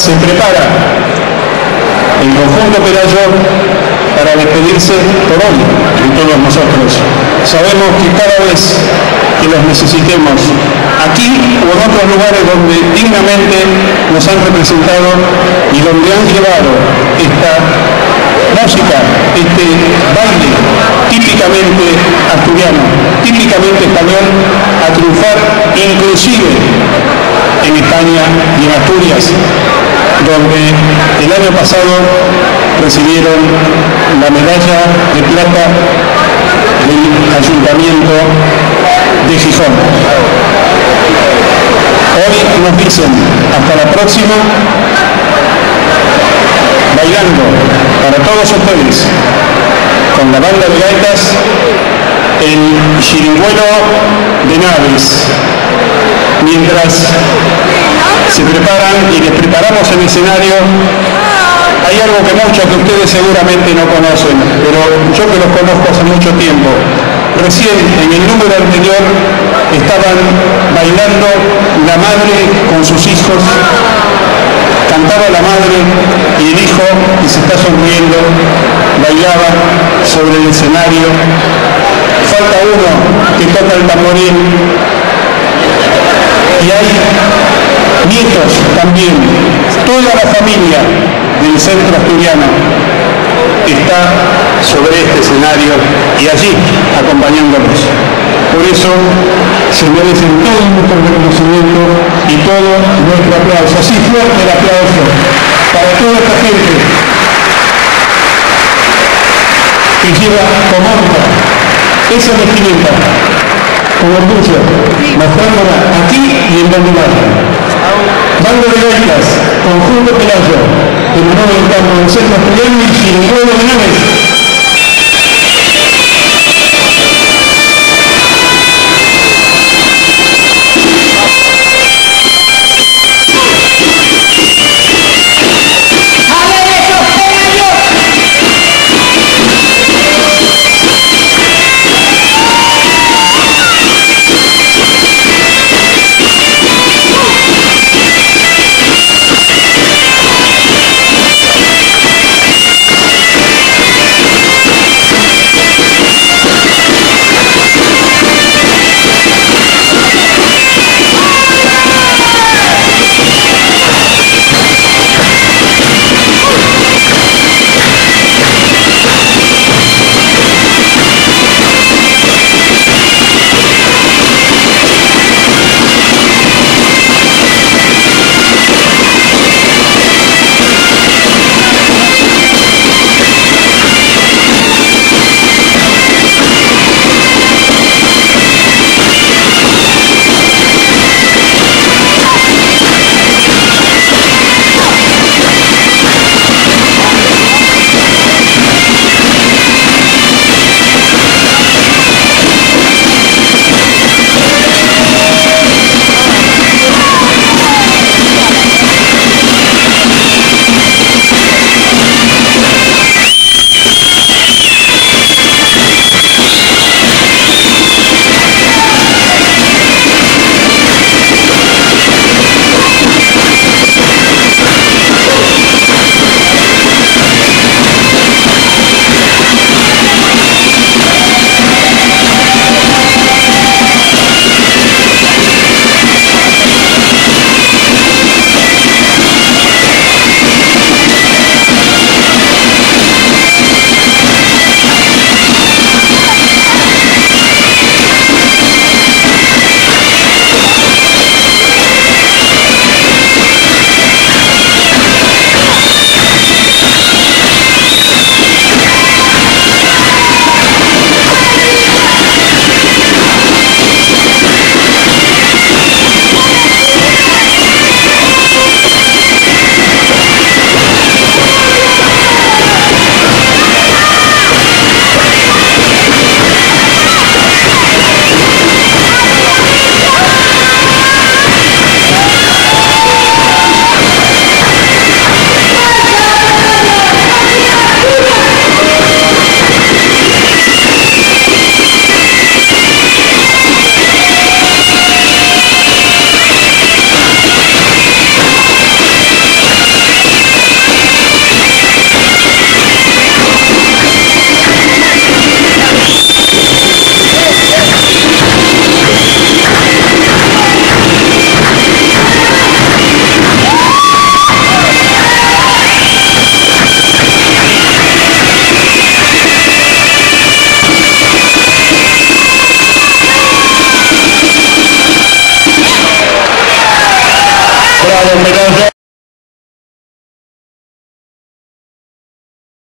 se prepara el conjunto Pelayo para despedirse por hoy de todos nosotros. Sabemos que cada vez que los necesitemos, aquí o en otros lugares donde dignamente nos han representado y donde han llevado esta música, este baile típicamente asturiano, típicamente español, a triunfar inclusive en España y en Asturias, donde el año pasado recibieron la medalla de plata del Ayuntamiento de Gijón. Hoy nos dicen hasta la próxima, bailando para todos ustedes con la banda de gaitas el Chiringuelo de Naves, mientras se preparan y les preparamos el escenario. Hay algo que muchos de ustedes seguramente no conocen, pero yo que los conozco hace mucho tiempo. Recién en el número anterior estaban bailando la madre con sus hijos, cantaba la madre y el hijo, que se está sonriendo, bailaba sobre el escenario. Falta uno que toca el tamboril y hay nietos también. Toda la familia del centro asturiano está sobre este escenario y allí acompañándonos. Por eso se merecen todo nuestro reconocimiento y todo nuestro aplauso. Así fuerte el aplauso para toda esta gente que lleva con honra esa vestimenta, con orgullo, mostrándola aquí y en donde vaya. Banda de gaitas, conjunto Pelayo, el honor del campo del centro asturiano y Chiringuelo de Naves. Abogado penal.